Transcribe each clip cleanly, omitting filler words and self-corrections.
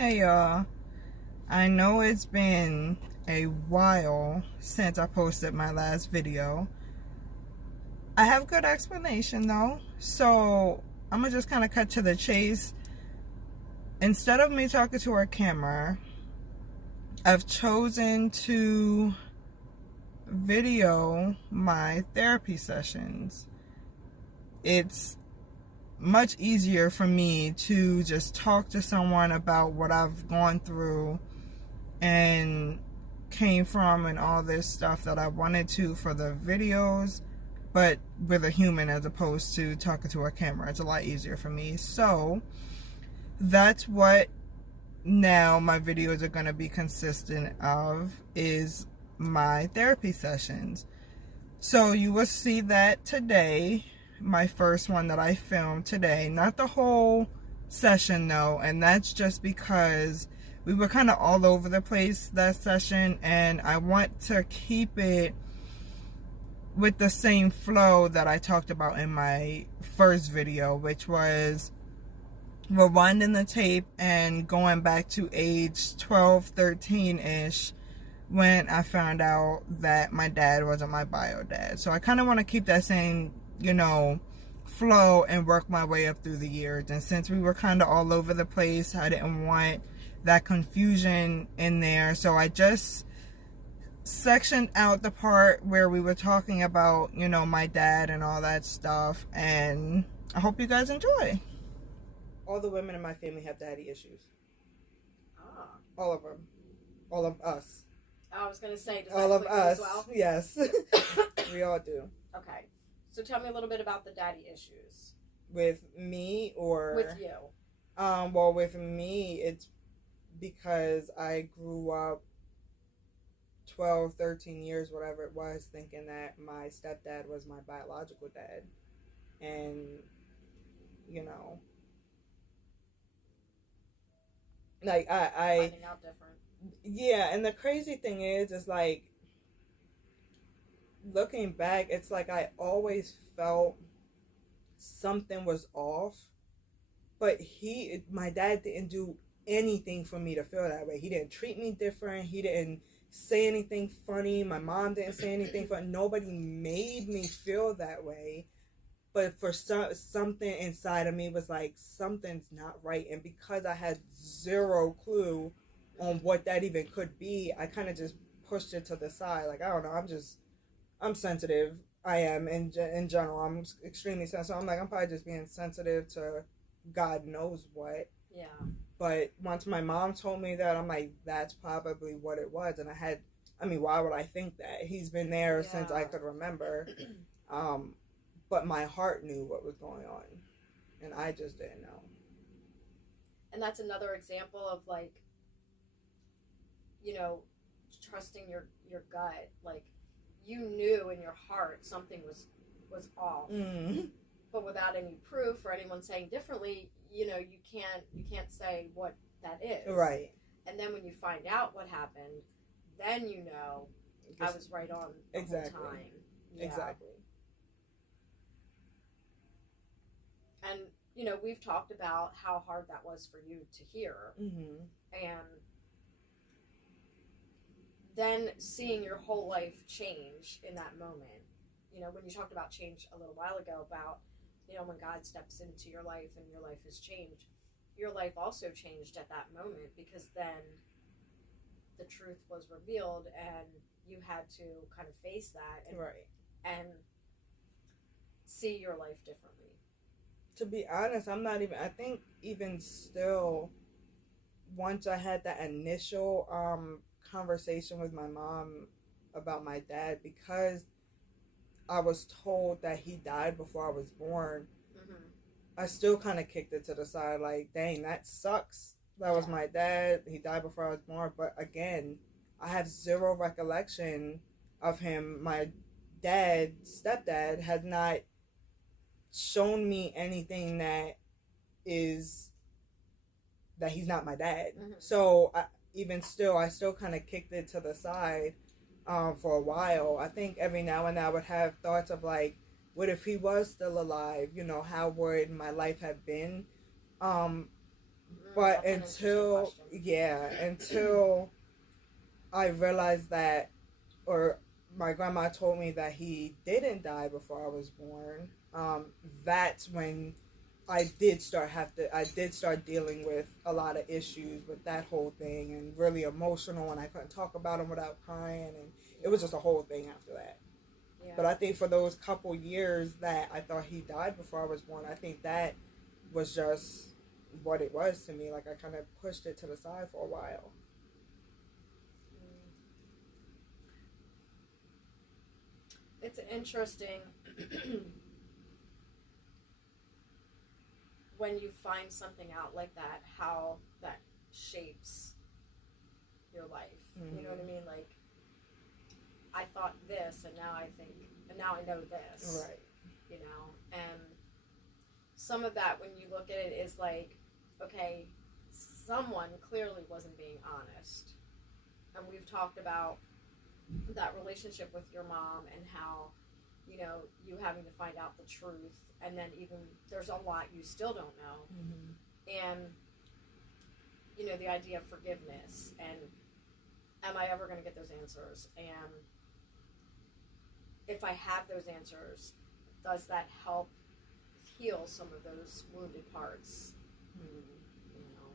Hey y'all, I know it's been a while since I posted my last video. I have good explanation though, so I'm gonna just kind of cut to the chase. Instead of me talking to our camera, I've chosen to video my therapy sessions. It's much easier for me to just talk to someone about what I've gone through and came from and all this stuff that I wanted to for the videos, but with a human as opposed to talking to a camera. It's a lot easier for me. So that's what now my videos are going to be consistent of, is my therapy sessions. So you will see that today, my first one that I filmed today, not the whole session though, and that's just because we were kind of all over the place that session, and I want to keep it with the same flow that I talked about in my first video, which was rewinding the tape and going back to age 12, 13-ish when I found out that my dad wasn't my bio dad. So I kind of want to keep that same, flow and work my way up through the years. And since we were kind of all over the place, I didn't want that confusion in there. So I just sectioned out the part where we were talking about, my dad and all that stuff. And I hope you guys enjoy. All the women in my family have daddy issues. Ah. All of them. All of us. I was going to say, does all that of click us. as well? Yes. We all do. Okay. So tell me a little bit about the daddy issues. With me or? With you. Well, with me, it's because I grew up 12, 13 years, whatever it was, thinking that my stepdad was my biological dad. And, like I finding out different. Yeah, and the crazy thing is like, looking back, it's like I always felt something was off, but my dad didn't do anything for me to feel that way. He didn't treat me different. He didn't say anything funny. My mom didn't say anything funny. Nobody made me feel that way. But for something inside of me was like, something's not right. And because I had zero clue on what that even could be, I kind of just pushed it to the side. Like, I don't know, I'm sensitive. I am in general. I'm extremely sensitive. I'm like, I'm probably just being sensitive to God knows what. Yeah. But once my mom told me that, I'm like, that's probably what it was. And why would I think that? He's been there since I could remember. But my heart knew what was going on, and I just didn't know. And that's another example of, like, trusting your gut. Like, you knew in your heart something was off, but without any proof or anyone saying differently, you can't say what that is. Right. And then when you find out what happened, then I was right on the whole time. Yeah. Exactly. And, we've talked about how hard that was for you to hear. Mm-hmm. And then seeing your whole life change in that moment. When you talked about change a little while ago about, when God steps into your life and your life has changed, your life also changed at that moment, because then the truth was revealed and you had to kind of face that and see your life differently. To be honest, I think even still, once I had that initial conversation with my mom about my dad, because I was told that he died before I was born, I still kind of kicked it to the side, like, dang, that sucks. That was my dad. He died before I was born. But again, I have zero recollection of him. My stepdad, has not shown me anything that he's not my dad. So even still, I still kind of kicked it to the side for a while. I think every now and then I would have thoughts of, like, what if he was still alive? How would my life have been? But That's an interesting until I realized that, or my grandma told me that he didn't die before I was born, that's when I did start dealing with a lot of issues with that whole thing, and really emotional, and I couldn't talk about him without crying, and it was just a whole thing after that. Yeah. But I think for those couple years that I thought he died before I was born, I think that was just what it was to me. Like, I kind of pushed it to the side for a while. It's interesting when you find something out like that, how that shapes your life. Mm-hmm. You know what I mean? Like, I thought this, and now I know this. Right. You know, and some of that, when you look at it, is like, okay, someone clearly wasn't being honest. And we've talked about that relationship with your mom and how, you know, you having to find out the truth, and then even there's a lot you still don't know. Mm-hmm. And, you know, the idea of forgiveness, and am I ever going to get those answers? And if I have those answers, does that help heal some of those wounded parts? You know,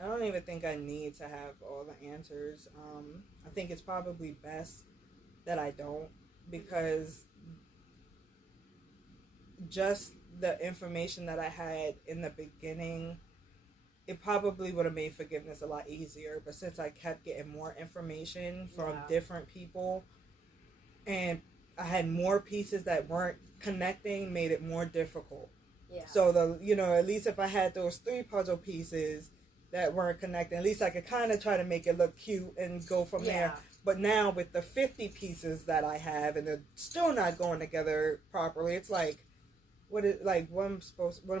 I don't even think I need to have all the answers. I think it's probably best that I don't, because just the information that I had in the beginning, it probably would have made forgiveness a lot easier. But since I kept getting more information from different people, and I had more pieces that weren't connecting, made it more difficult. Yeah. So at least if I had those 3 puzzle pieces that weren't connecting, at least I could kind of try to make it look cute and go from there. But now with the 50 pieces that I have, and they're still not going together properly, it's like, what am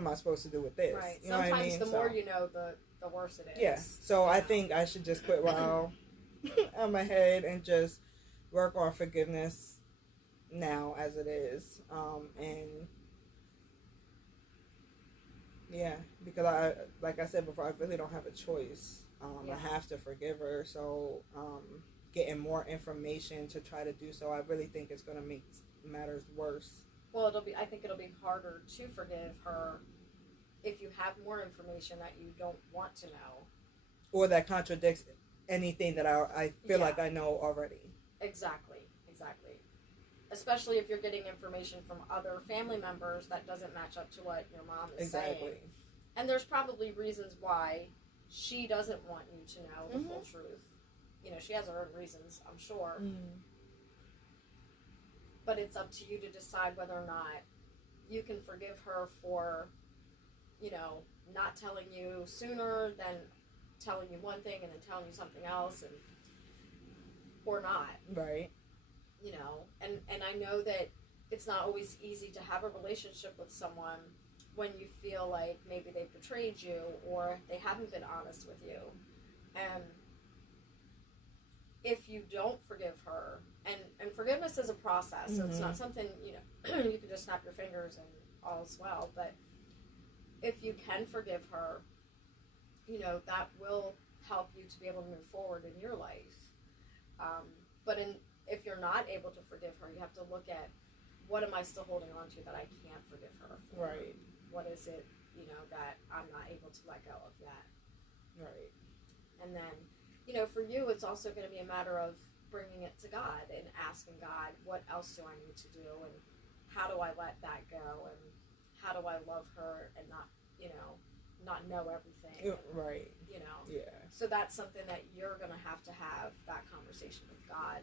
I supposed to do with this? Right. You know Sometimes what I mean? the more you know, the worse it is. Yeah. So I think I should just quit while on my head and just work on forgiveness now as it is. And yeah, because like I said before, I really don't have a choice. I have to forgive her. So getting more information to try to do so, I really think it's going to make matters worse. Well, I think it'll be harder to forgive her if you have more information that you don't want to know, or that contradicts anything that I feel like I know already. Exactly. Especially if you're getting information from other family members that doesn't match up to what your mom is saying. And there's probably reasons why she doesn't want you to know the full truth. You know, she has her own reasons, I'm sure. But it's up to you to decide whether or not you can forgive her for, you know, not telling you sooner than telling you one thing and then telling you something else, or not. Right. You know, and I know that it's not always easy to have a relationship with someone when you feel like maybe they've betrayed you or they haven't been honest with you. And if you don't forgive her, and forgiveness is a process, so it's not something, you know, you can just snap your fingers and all's well, but if you can forgive her, you know, that will help you to be able to move forward in your life. But if you're not able to forgive her, you have to look at, what am I still holding on to that I can't forgive her for? Right. What is it, you know, that I'm not able to let go of that? Right. And then, you know, for you, it's also going to be a matter of bringing it to God and asking God, what else do I need to do? And how do I let that go? And how do I love her and not, you know, not know everything? Right. You know? Yeah. So that's something that you're going to have that conversation with God.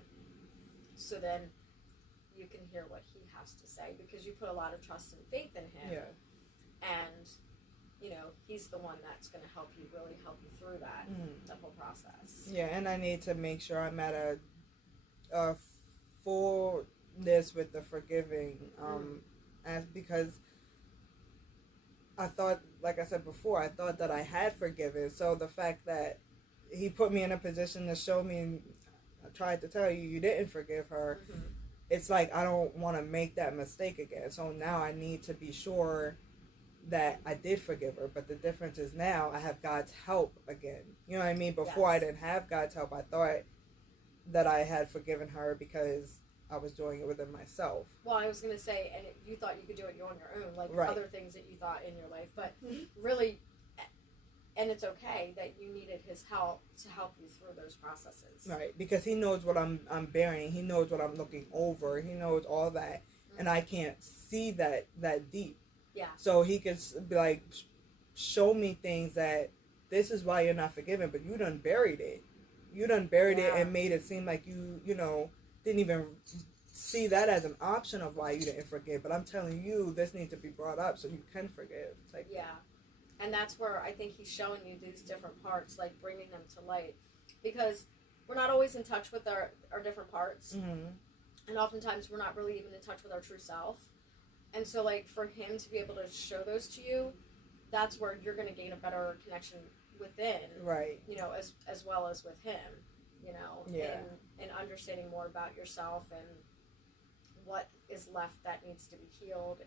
So then you can hear what he has to say, because you put a lot of trust and faith in him. Yeah. And, you know, he's the one that's going to really help you through that whole process. Yeah, and I need to make sure I'm at a fullness with the forgiving, because I thought, like I said before, I thought that I had forgiven. So the fact that he put me in a position to show me, I tried to tell you didn't forgive her. It's like I don't want to make that mistake again. So now I need to be sure that I did forgive her, but the difference is now I have God's help again. You know what I mean? Before I Yes. didn't have God's help. I thought that I had forgiven her because I was doing it within myself. Well, I was going to say, and you thought you could do it on your own, like Right. other things that you thought in your life, but really, and it's okay that you needed his help to help you through those processes. Right, because he knows what I'm bearing. He knows what I'm looking over. He knows all that, and I can't see that deep. Yeah. So he could be like, show me things that this is why you're not forgiven, but you done buried it. You done buried it Yeah. and made it seem like you know, didn't even see that as an option of why you didn't forgive. But I'm telling you, this needs to be brought up so you can forgive. It's like, Yeah. And that's where I think he's showing you these different parts, like bringing them to light. Because we're not always in touch with our different parts. mm-hmm. And oftentimes we're not really even in touch with our true self. And so, like, for him to be able to show those to you, that's where you're going to gain a better connection within. Right. You know, as well as with him, you know, Yeah. and understanding more about yourself and what is left that needs to be healed